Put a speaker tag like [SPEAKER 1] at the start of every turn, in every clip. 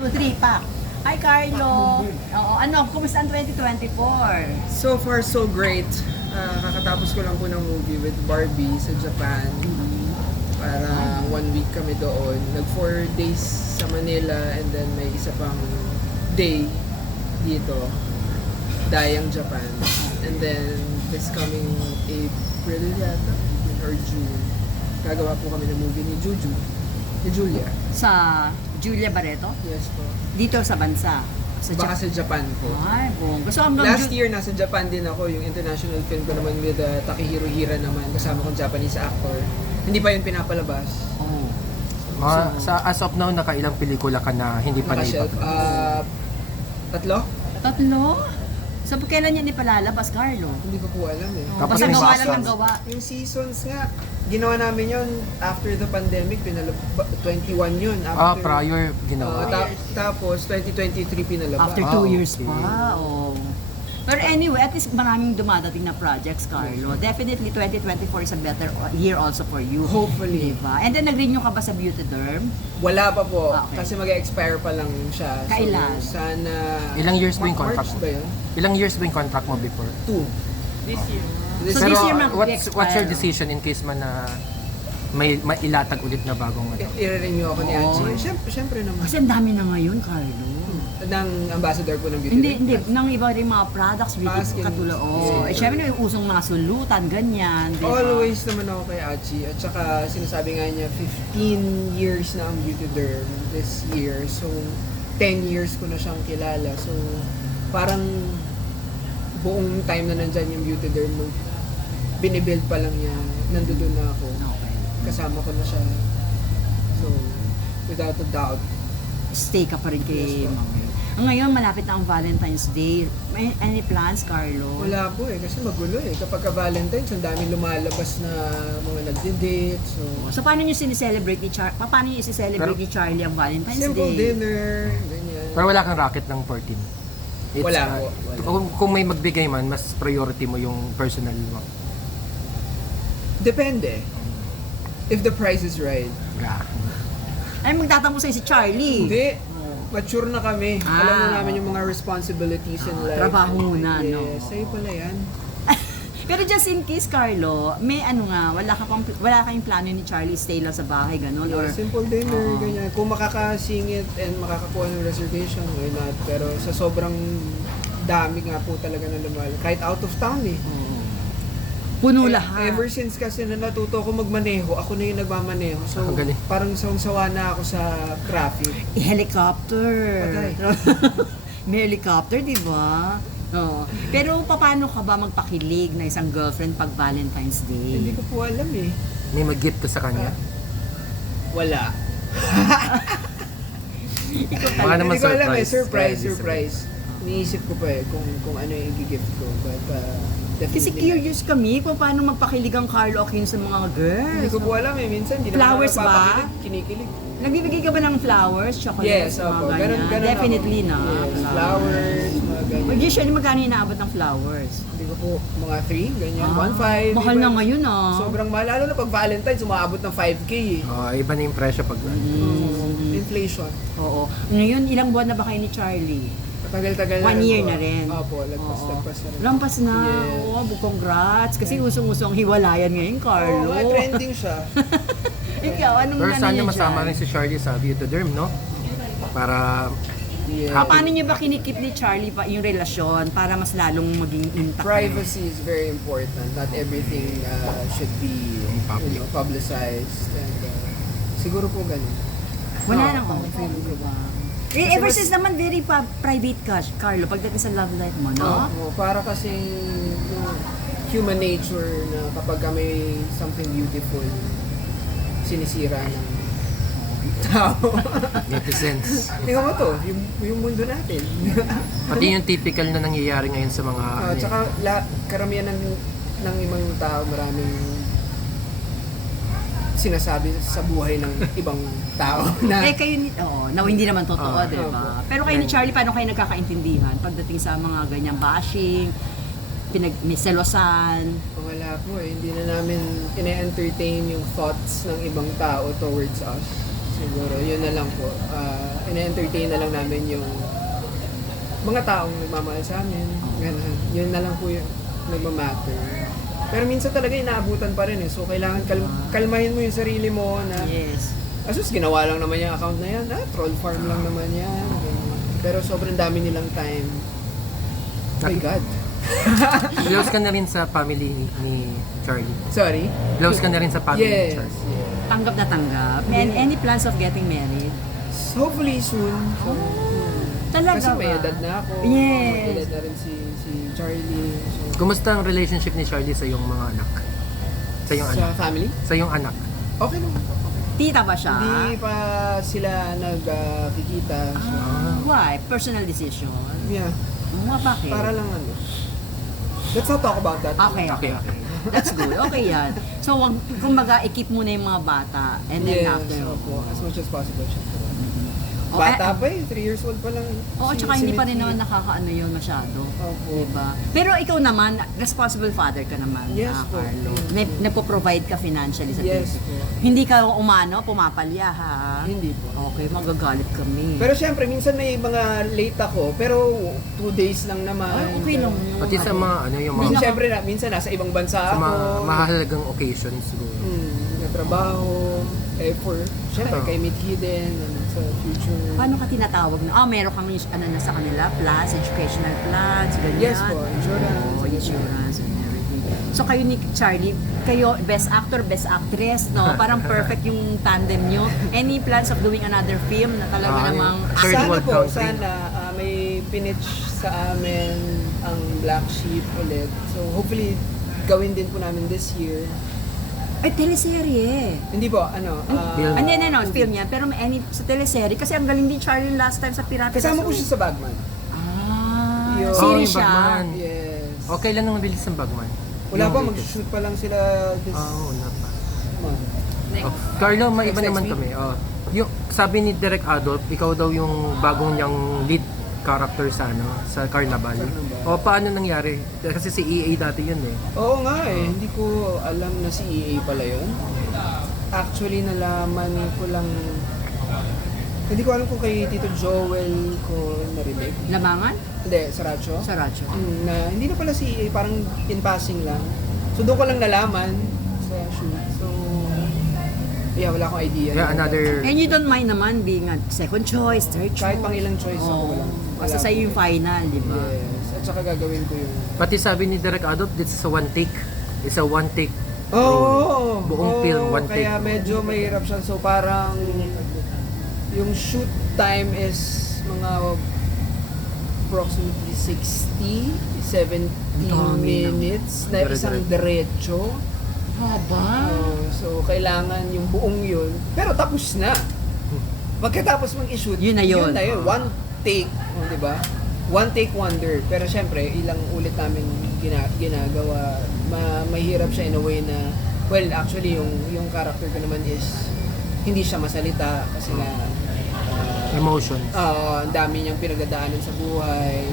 [SPEAKER 1] 2, 3, pack. Hi, Carlo. Oo, ano, kumusta ang 2024?
[SPEAKER 2] So far, so great. Kakatapos ko lang po ng movie with Barbie sa Japan. Para 1 week kami doon. Nag 4 days sa Manila and then may isa pang day dito. Dayang Japan. And then this coming April yata or June, gagawa po kami ng movie ni Juju. Ni Julia.
[SPEAKER 1] Sa Julia Barreto?
[SPEAKER 2] Yes po.
[SPEAKER 1] Dito sa bansa? Sa
[SPEAKER 2] Baka sa Japan po.
[SPEAKER 1] Ay, bongga. So hanggang
[SPEAKER 2] Last year, nasa Japan din ako. Yung international film ko naman with Takehiro Hira naman. Kasama kong Japanese actor. Hindi pa yun pinapalabas.
[SPEAKER 1] Oh.
[SPEAKER 3] As of now, nakailang pelikula ka na hindi pa
[SPEAKER 2] Naka-shelf.
[SPEAKER 3] naipapalabas?
[SPEAKER 2] 3?
[SPEAKER 1] 3? So kailan yan ipalalabas, Carlo?
[SPEAKER 2] Hindi ko po alam eh.
[SPEAKER 3] Tapos
[SPEAKER 1] Basta
[SPEAKER 3] may
[SPEAKER 1] gawa lang
[SPEAKER 3] seasons.
[SPEAKER 1] ng gawa.
[SPEAKER 2] Yung seasons nga, ginawa namin yun after the pandemic. 21 yun. After,
[SPEAKER 3] Prior ginawa.
[SPEAKER 2] tapos 2023 pinalabas.
[SPEAKER 1] After 2
[SPEAKER 3] Ah,
[SPEAKER 1] years
[SPEAKER 3] okay.
[SPEAKER 1] pa. Oh. Pero anyway, at least maraming dumadating na projects, Carlo. Definitely 2024 is a better year also for you.
[SPEAKER 2] Hopefully.
[SPEAKER 1] Diba? And then nag-renew ka ba sa Beauty Derm?
[SPEAKER 2] Wala pa po.
[SPEAKER 1] Okay.
[SPEAKER 2] Kasi mag-expire pa lang siya.
[SPEAKER 1] Kailan?
[SPEAKER 2] So, sana...
[SPEAKER 3] Ilang years ba yung contract
[SPEAKER 2] March
[SPEAKER 3] mo?
[SPEAKER 2] ba yun?
[SPEAKER 3] Ilang years ba yung contract mo before?
[SPEAKER 2] 2. This year.
[SPEAKER 1] So
[SPEAKER 3] Pero
[SPEAKER 1] this year
[SPEAKER 3] what's your
[SPEAKER 1] mag-expire.
[SPEAKER 3] decision in case man na may ilatag ulit na bagong ano?
[SPEAKER 2] I-renew ako ni
[SPEAKER 1] Oo.
[SPEAKER 2] Angie. Siyempre naman.
[SPEAKER 1] Kasi ang dami na ngayon, Carlo.
[SPEAKER 2] Ng ambassador po ng beauty.
[SPEAKER 1] Hindi,
[SPEAKER 2] Derm.
[SPEAKER 1] nang iba rin mga products, beauty
[SPEAKER 2] Skin.
[SPEAKER 1] katulad. Oh,
[SPEAKER 2] Yeah.
[SPEAKER 1] eh, syempre yung usong mga sulutan, ganyan. Diba?
[SPEAKER 2] Always naman ako kay Achi. At saka sinasabi nga niya, 15 years na ang beauty derm this year. So, 10 years ko na siyang kilala. So, parang buong time na nandyan yung beauty derm, nung binibuild pa lang niya, nandoon na ako.
[SPEAKER 1] Okay.
[SPEAKER 2] Kasama ko na siya. So, without a doubt.
[SPEAKER 1] Stay ka pa rin kay
[SPEAKER 2] Yes, po.
[SPEAKER 1] Mami. Ngayon, malapit na ang Valentine's Day. May any plans, Carlo?
[SPEAKER 2] Wala po eh, kasi magulo eh. Kapag ka Valentine's, ang daming lumalabas na mga nagdi-date. So,
[SPEAKER 1] So, paano nyo sineselebrate ni Charlie? Paano nyo isi-celebrate ni Charlie ang Valentine's
[SPEAKER 2] simple
[SPEAKER 1] Day?
[SPEAKER 2] dinner, ganyan.
[SPEAKER 3] Pero wala kang racket ng 14?
[SPEAKER 2] Wala po, wala.
[SPEAKER 3] Kung may magbigay man, mas priority mo yung personal mo.
[SPEAKER 2] Depende. If the price is right.
[SPEAKER 3] Yeah.
[SPEAKER 1] Ay, magtatampo sa'yo si Charlie.
[SPEAKER 2] Hindi. Mature na kami.
[SPEAKER 1] Ah.
[SPEAKER 2] Alam mo namin yung mga responsibilities in life.
[SPEAKER 1] trabaho muna, no?
[SPEAKER 2] Yes, sa'yo pala yan.
[SPEAKER 1] Pero just in case, Carlo, may ano nga, wala kayong plano ni Charlie stay lang sa bahay, ganun? Or,
[SPEAKER 2] Simple dinner,
[SPEAKER 1] Oo.
[SPEAKER 2] ganyan. Kung makakasingit and makakakuha ng reservation, why not? Pero sa sobrang dami nga po talaga na lumal. Kahit out of town eh.
[SPEAKER 1] puno lahat.
[SPEAKER 2] Ever since kasi na natuto ako magmaneho, ako na yung nagmamaneho. So,
[SPEAKER 3] Ang galing.
[SPEAKER 2] parang sawang-sawa na ako sa traffic.
[SPEAKER 1] Helicopter.
[SPEAKER 2] Patay.
[SPEAKER 1] May helicopter, di ba? Oo. Pero paano ka ba magpakilig na isang girlfriend pag Valentine's
[SPEAKER 2] Hindi
[SPEAKER 1] Day?
[SPEAKER 2] ko po alam eh.
[SPEAKER 3] May mag-gift ka sa kanya?
[SPEAKER 2] Wala.
[SPEAKER 3] Baka naman
[SPEAKER 2] Hindi ko alam eh,
[SPEAKER 3] surprise.
[SPEAKER 2] surprise. Iniisip ko pa eh kung ano yung i-gift ko. But definitely.
[SPEAKER 1] Kasi curious kami kung paano magpakilig ang Carlo Aquino sa mga girls.
[SPEAKER 2] Hindi ko po alam eh. Minsan, hindi
[SPEAKER 1] Flowers
[SPEAKER 2] naman ako
[SPEAKER 1] ba?
[SPEAKER 2] napapakilig, kinikilig.
[SPEAKER 1] Nagbibigay ka ba ng flowers, chocolates,
[SPEAKER 2] Yes, opo.
[SPEAKER 1] mga ganyan?
[SPEAKER 2] Ganun
[SPEAKER 1] Definitely
[SPEAKER 2] ako.
[SPEAKER 1] na.
[SPEAKER 2] Yes, flowers, mga ganyan.
[SPEAKER 1] Usually, magkano inaabot ng flowers?
[SPEAKER 2] Hindi ko po, mga 3, ganyan, 1.5.
[SPEAKER 1] Mahal na ngayon ah.
[SPEAKER 2] Sobrang mahal. Lalo na pag Valentine's, umaabot ng 5K eh.
[SPEAKER 3] Iba na yung presyo pag
[SPEAKER 2] Inflation.
[SPEAKER 1] Oo. Ngayon, ilang buwan na ba kayo ni Charlie?
[SPEAKER 2] Tagal-tagal na
[SPEAKER 1] 1
[SPEAKER 2] rin
[SPEAKER 1] year
[SPEAKER 2] po.
[SPEAKER 1] na rin.
[SPEAKER 2] Opo,
[SPEAKER 1] Oo.
[SPEAKER 2] lagpas na rin.
[SPEAKER 1] Lampas na.
[SPEAKER 2] Yes.
[SPEAKER 1] Oo, congrats. Kasi usong-usong hiwalayan ngayon, Carlo.
[SPEAKER 2] Oo, trending siya.
[SPEAKER 1] Ikaw, anong
[SPEAKER 3] Pero
[SPEAKER 1] ano
[SPEAKER 3] sana
[SPEAKER 1] niyo
[SPEAKER 3] masama
[SPEAKER 1] dyan?
[SPEAKER 3] rin si Charlie sa Beauty Derm, no? Para
[SPEAKER 2] Yeah.
[SPEAKER 1] Paano niyo ba kinikip ni Charlie pa yung relasyon para mas lalong maging intact?
[SPEAKER 2] Privacy is very important. Not everything should be
[SPEAKER 3] Public.
[SPEAKER 2] publicized. And, siguro po ganun.
[SPEAKER 1] Wala
[SPEAKER 2] Oo,
[SPEAKER 1] nang
[SPEAKER 2] feeling ko ba?
[SPEAKER 1] Eh, ever since naman very private ka, Carlo, pagdating sa love life mo, no?
[SPEAKER 2] Oo, para kasi yung human nature na kapag ka may something beautiful, sinisira ng tao.
[SPEAKER 3] netizens.
[SPEAKER 2] Tingnan mo to, yung mundo natin.
[SPEAKER 3] Pati yung typical na nangyayari ngayon sa mga...
[SPEAKER 2] Tsaka karamihan ng ibang tao, maraming sinasabi sa buhay ng ibang tao na
[SPEAKER 1] Eh, kayo, na hindi naman totoo, di ba? Pero kayo ni Charlie, paano kayo nagkakaintindihan pagdating sa mga ganyang bashing, may selosan?
[SPEAKER 2] wala po eh. Hindi na namin ine-entertain yung thoughts ng ibang tao towards us. Siguro, yun na lang po. Ina-entertain na lang namin yung mga taong nagmamahal sa amin. Ganun. Yun na lang po yung nagmamatter. Pero minsan talaga inaabutan pa rin eh. So, kailangan kalmahin mo yung sarili mo na,
[SPEAKER 1] Yes.
[SPEAKER 2] asus, ginawa lang naman yung account na yan. Troll farm lang naman yan. Ganun. Pero sobrang dami nilang time. Oh my God.
[SPEAKER 3] Close ka na rin sa family ni Charlie.
[SPEAKER 2] Sorry?
[SPEAKER 3] Close ka na rin sa family ni
[SPEAKER 2] Yes.
[SPEAKER 3] Charlie.
[SPEAKER 2] Yes.
[SPEAKER 1] Tanggap na tanggap. And any plans of getting married?
[SPEAKER 2] Hopefully soon. So,
[SPEAKER 1] Talaga
[SPEAKER 2] kasi may
[SPEAKER 1] ba?
[SPEAKER 2] edad na ako.
[SPEAKER 1] Yes.
[SPEAKER 2] May edad na rin si Charlie. So,
[SPEAKER 3] Kumusta ang relationship ni Charlie sa iyong mga anak? Sa iyong
[SPEAKER 2] sa
[SPEAKER 3] anak?
[SPEAKER 2] family?
[SPEAKER 3] Sa iyong anak?
[SPEAKER 2] Okay naman.
[SPEAKER 1] Tita ba siya?
[SPEAKER 2] Hindi pa sila nagkikita. So,
[SPEAKER 1] Why? Personal decision?
[SPEAKER 2] yeah.
[SPEAKER 1] Bakit?
[SPEAKER 2] Para lang ano. Let's not talk about that.
[SPEAKER 1] Okay, okay. That's good. Okay yan. So, wag, kumbaga, i-keep muna yung mga bata and then
[SPEAKER 2] Yes,
[SPEAKER 1] after.
[SPEAKER 2] opo. As much as possible siya.
[SPEAKER 1] Oh,
[SPEAKER 2] Bata pa eh. 3 years old pa lang.
[SPEAKER 1] Oo,
[SPEAKER 2] si-
[SPEAKER 1] tsaka
[SPEAKER 2] si
[SPEAKER 1] hindi pa rin
[SPEAKER 2] Mitzi.
[SPEAKER 1] naman nakakaano yun masyado.
[SPEAKER 2] Opo.
[SPEAKER 1] Diba? Pero ikaw naman, responsible father ka naman,
[SPEAKER 2] Yes po.
[SPEAKER 1] Carlo.
[SPEAKER 2] Yes.
[SPEAKER 1] Nagpo-provide ka financially sa
[SPEAKER 2] Yes
[SPEAKER 1] baby.
[SPEAKER 2] po.
[SPEAKER 1] Hindi ka pumapalya ha?
[SPEAKER 2] Hindi po.
[SPEAKER 1] Okay, magagalit kami.
[SPEAKER 2] Pero syempre, minsan may mga late ako. Pero 2 days lang naman.
[SPEAKER 1] Ay, okay lang yun.
[SPEAKER 3] Pati sa mga ano yung
[SPEAKER 2] Kasi
[SPEAKER 3] mga,
[SPEAKER 2] syempre, minsan nasa ibang bansa
[SPEAKER 3] sa
[SPEAKER 2] ako.
[SPEAKER 3] mga mahalagang occasions siguro.
[SPEAKER 2] Na trabaho. For, syempre,
[SPEAKER 3] Oo.
[SPEAKER 2] kay Mitzi din. Sa future.
[SPEAKER 1] Paano ka tinatawag na? Meron kang na sa kanila, plans, educational plans, ganyan.
[SPEAKER 2] Yes po, insurance.
[SPEAKER 1] Oh, insurance and everything. So kayo ni Charlie, kayo best actor, best actress, no? Parang perfect yung tandem nyo. Any plans of doing another film na talaga
[SPEAKER 3] Ah,
[SPEAKER 1] namang
[SPEAKER 3] Third
[SPEAKER 2] Sana
[SPEAKER 3] world
[SPEAKER 2] po,
[SPEAKER 3] country.
[SPEAKER 2] sana may pinitch sa amin ang Black Sheep ulit. So hopefully, gawin din po namin this year.
[SPEAKER 1] ay, teleserye.
[SPEAKER 2] Hindi po, ano,
[SPEAKER 3] Film.
[SPEAKER 1] Ano, film yan. Pero may any sa teleserye. Kasi ang galing din Charlie last time sa Pirata.
[SPEAKER 2] kasama po siya sa Bagman.
[SPEAKER 1] Ah,
[SPEAKER 2] Yung-
[SPEAKER 1] series
[SPEAKER 3] yung
[SPEAKER 1] siya.
[SPEAKER 3] Bagman.
[SPEAKER 2] Yes.
[SPEAKER 3] O kailan ang release ng Bagman?
[SPEAKER 2] Wala
[SPEAKER 3] Yung
[SPEAKER 2] pa,
[SPEAKER 3] latest.
[SPEAKER 2] mag-shoot pa lang sila this
[SPEAKER 3] Wala pa.
[SPEAKER 2] month.
[SPEAKER 3] Oh, Carlo, may iba
[SPEAKER 2] Next
[SPEAKER 3] naman
[SPEAKER 2] week?
[SPEAKER 3] kami. Yung, sabi ni Direk Adolf, ikaw daw yung bagong niyang lead character sa sa Carnival.
[SPEAKER 2] Carnival.
[SPEAKER 3] O paano nangyari? Kasi si EA dati yun eh.
[SPEAKER 2] Oo nga eh, hindi ko alam na si EA pala yun. Actually, nalaman ko lang, hindi ko alam kung kay Tito Joel ko narinig.
[SPEAKER 1] Lamangan?
[SPEAKER 2] Hindi, sa Radyo.
[SPEAKER 1] Sa radyo.
[SPEAKER 2] Na hindi na pala si EA, parang in passing lang. So doon ko lang nalaman sa shoot. So, yeah, wala akong idea.
[SPEAKER 3] Yeah, another...
[SPEAKER 1] And you don't mind naman being a second choice, third choice.
[SPEAKER 2] Kahit pang ilang choice ako,
[SPEAKER 1] Oo.
[SPEAKER 2] wala.
[SPEAKER 1] Basta sa'yo yung final, di ba?
[SPEAKER 2] Yes, at saka gagawin ko yun.
[SPEAKER 3] Pati sabi ni Direk Adolf, this is a one take. It's a one take.
[SPEAKER 2] Oo!
[SPEAKER 3] Buong film, one take.
[SPEAKER 2] Kaya medyo mahirap siya. So parang yung shoot time is mga approximately 60, 70
[SPEAKER 1] Dami
[SPEAKER 2] minutes na isang diretso.
[SPEAKER 1] Haba.
[SPEAKER 2] So kailangan yung buong yun. Pero tapos na. Pagkatapos mong i-shoot,
[SPEAKER 1] Yun na yun.
[SPEAKER 2] One take, di ba? One take wonder. Pero syempre, ilang ulit namin ginagawa. Mahirap siya in a way na, well, actually, yung character ko naman is hindi siya masalita kasi nga
[SPEAKER 3] Emotions.
[SPEAKER 2] ang dami niyang pinagdadaanan sa buhay.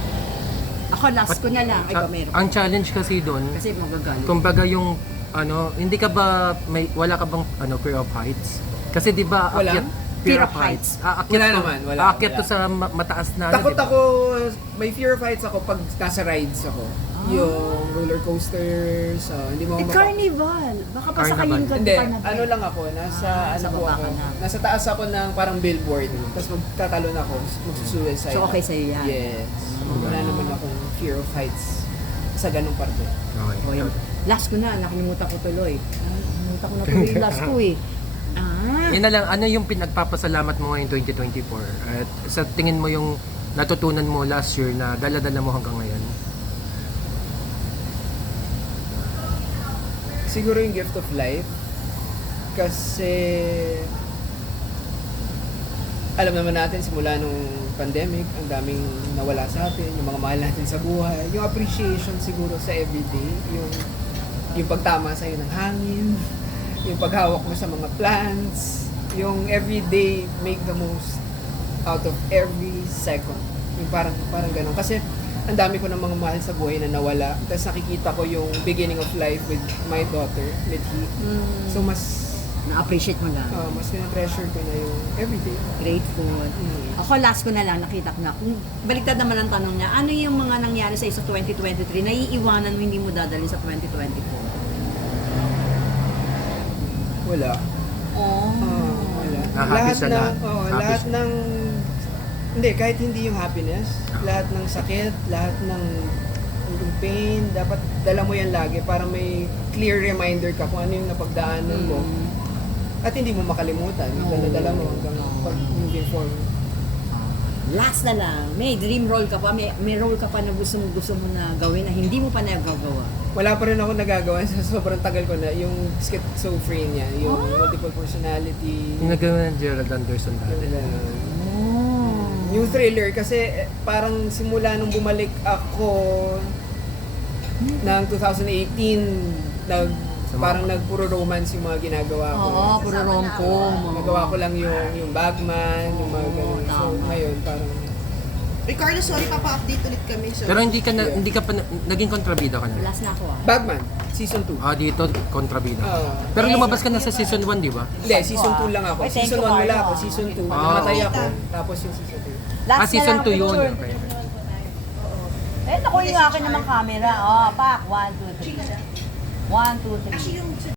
[SPEAKER 1] Ako last ko na lang. Ay, ba, meron.
[SPEAKER 3] Ang challenge kasi doon,
[SPEAKER 1] Kasi magagalit.
[SPEAKER 3] kumbaga yung hindi ka ba wala ka bang fear of heights? Kasi 'di ba
[SPEAKER 2] Wala?
[SPEAKER 1] Fear of heights.
[SPEAKER 3] Aakyat
[SPEAKER 2] Wala
[SPEAKER 3] to,
[SPEAKER 2] naman, wala,
[SPEAKER 3] aakyat to
[SPEAKER 2] wala.
[SPEAKER 3] sa mataas na
[SPEAKER 2] Takot
[SPEAKER 3] diba?
[SPEAKER 2] ako, may fear of heights ako pag nasa rides ako. Yung roller coasters, hindi mo
[SPEAKER 1] Eh, carnival. Baka pasakayin ka
[SPEAKER 2] Hindi,
[SPEAKER 1] carnival.
[SPEAKER 2] ano lang ako, nasa
[SPEAKER 1] sa
[SPEAKER 2] po
[SPEAKER 1] baba
[SPEAKER 2] ako,
[SPEAKER 1] ka na.
[SPEAKER 2] nasa taas ako ng parang billboard, tapos magtatalon ako, magsusuicide.
[SPEAKER 1] So, okay sa'yo yan?
[SPEAKER 2] Yes. Wala naman akong fear of heights sa ganung parte.
[SPEAKER 3] Okay.
[SPEAKER 1] O, yun. Last ko na, nakalimutan ko tuloy. Nakalimutan ko na tuloy yung last ko eh.
[SPEAKER 3] Yun na lang, ano yung pinagpapasalamat mo ngayong 2024? At sa tingin mo yung natutunan mo last year na dala-dala mo hanggang ngayon?
[SPEAKER 2] Siguro yung gift of life. Kasi alam naman natin simula nung pandemic, ang daming nawala sa atin, yung mga mahal natin sa buhay, yung appreciation siguro sa everyday, yung pagtama sa'yo ng hangin, yung paghawak mo sa mga plants, yung everyday make the most out of every second. Yung parang ganun. Kasi ang dami ko ng mga mahal sa buhay na nawala. Tapos nakikita ko yung beginning of life with my daughter, Mitzi. So mas
[SPEAKER 1] Na-appreciate mo lang.
[SPEAKER 2] Mas tinatreasure ko na yung everyday.
[SPEAKER 1] Grateful. Ako, last ko na lang, nakita ko na. Kung baliktad naman ang tanong niya, ano yung mga nangyari sa sa 2023 na iiwanan mo, hindi mo dadalhin sa 2024?
[SPEAKER 2] Wala.
[SPEAKER 1] Oh.
[SPEAKER 2] Wala.
[SPEAKER 3] Happy sa lahat. Happy
[SPEAKER 2] Lahat
[SPEAKER 3] siya.
[SPEAKER 2] ng... Hindi, kahit hindi yung happiness, lahat ng sakit, lahat ng yung pain, dapat dala mo yan lagi para may clear reminder ka kung ano yung napagdaanan mo. At hindi mo makalimutan. Dala mo hanggang pag moving forward.
[SPEAKER 1] Last na lang, may dream role ka pa, may role ka pa na gusto mo na gawin na hindi mo pa nagagawa.
[SPEAKER 2] Wala pa rin ako nagagawa sa sobrang tagal ko na. Yung schizophrenia, yung multiple personality.
[SPEAKER 3] Yung nagawa ng Gerald Anderson dati.
[SPEAKER 2] Yung thriller kasi parang simula nung bumalik ako ng 2018 parang nagpuro romance yung mga ginagawa ko.
[SPEAKER 1] Oo, puro rom-com.
[SPEAKER 2] Nagawa ko lang yung Bagman, yung mga ganun. So
[SPEAKER 1] tama.
[SPEAKER 2] ngayon parang
[SPEAKER 4] Ricardo, sorry, papa-update ulit kami. So,
[SPEAKER 3] Pero hindi ka pa naging kontrabida ka na.
[SPEAKER 1] Last na ako
[SPEAKER 2] Bagman, season 2.
[SPEAKER 3] Dito kontrabida.
[SPEAKER 2] Oo.
[SPEAKER 3] Pero lumabas ka na sa season 1, di ba?
[SPEAKER 2] Hindi, season 2 lang ako.
[SPEAKER 1] Ay, thank
[SPEAKER 2] Season
[SPEAKER 1] you,
[SPEAKER 2] 1 wala
[SPEAKER 1] Carlo.
[SPEAKER 2] ako. Season 2,
[SPEAKER 3] Ah.
[SPEAKER 2] namatay ako. Tapos yung season 2.
[SPEAKER 1] Last
[SPEAKER 3] season
[SPEAKER 1] na
[SPEAKER 3] 2
[SPEAKER 1] lang,
[SPEAKER 3] yun.
[SPEAKER 1] picture.
[SPEAKER 3] Okay.
[SPEAKER 1] Eh, naku yung akin namang camera. Oh, pak, 1, 2, 3. 1, 2, 3.
[SPEAKER 4] actually, yung